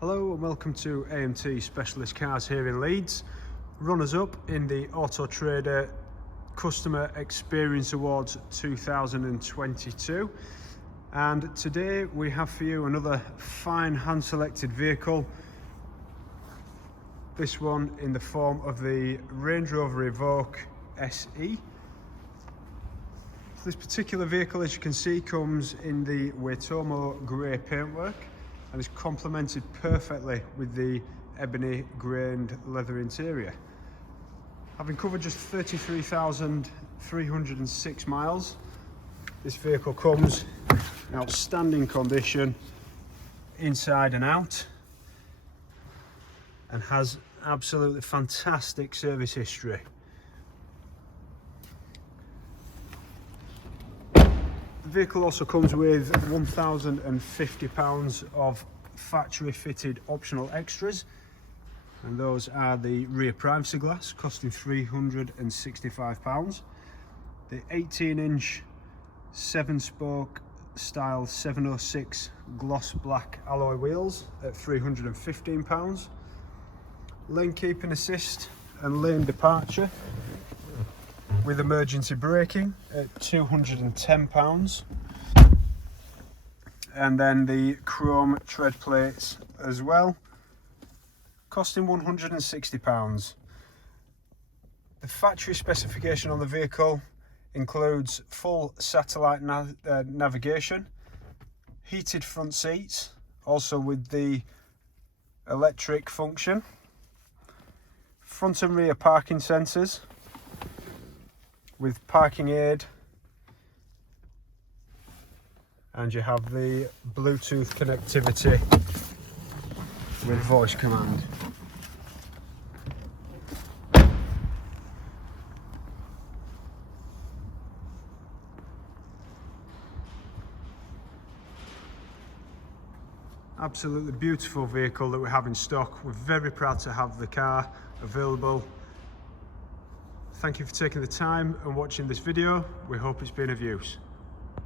Hello and welcome to AMT Specialist Cars here in Leeds. Runners up in the Auto Trader Customer Experience Awards 2022. And today we have for you another fine hand selected vehicle. This one in the form of the Range Rover Evoque SE. This particular vehicle, as you can see, comes in the Waitomo Grey paintwork and is complemented perfectly with the ebony grained leather interior. Having covered just 33,306 miles, this vehicle comes in outstanding condition inside and out and has absolutely fantastic service history. The vehicle also comes with £1,050 of factory fitted optional extras, and those are the rear privacy glass costing £365, the 18-inch 7-spoke style 706 gloss black alloy wheels at £315, lane keeping assist and lane departure with emergency braking at £210, and then the chrome tread plates as well, costing £160. The factory specification on the vehicle includes full satellite navigation, heated front seats, also with the electric function, front and rear parking sensors with parking aid, and you have the Bluetooth connectivity with voice command. Absolutely beautiful vehicle that we have in stock. We're very proud to have the car available. Thank you for taking the time and watching this video. We hope it's been of use.